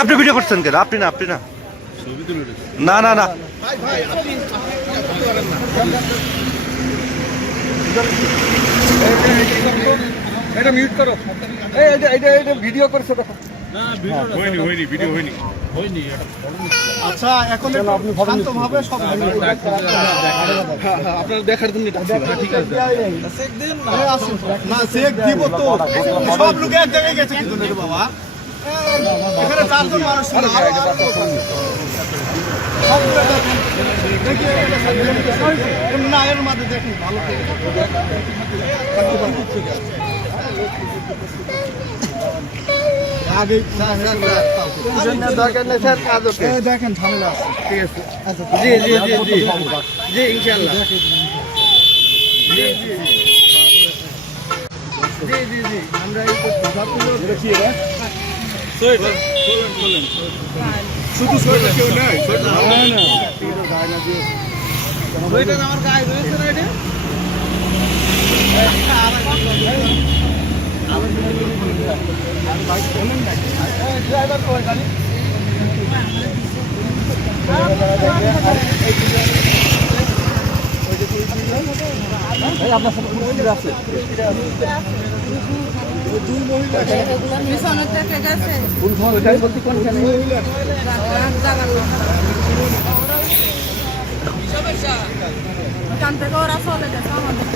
আপনি ভিডিও করছেন কেন? আপনি না আপনি না। না না না। এটা মিউট করো। ভিডিও করছে দেখো। হয়নি আচ্ছা এখন আপনি শান্তভাবে সব আপনারা দেখার জন্য ঠিক আছে। না চেক দিব তো। সব লোক এক জায়গায় গেছে কিন্তু বাবা। এখানে চারজন মানুষ ছিল আরও। না এর দেখুন ভালো। আগে দরকার নেই স্যার কাজ ওকে। দেখেন ঝামেলা আছে। ঠিক আছে। আচ্ছা জি জি জি জি। জি ইনশাআল্লাহ। জি জি জি আমরা এই করছি সবগুলো শুধু শরীরে কেউ নেই? ওইটা আমার গায়ে রয়েছে না এটা? কোনখানে ওখান থেকে ওরা চলে গেছে আমাদের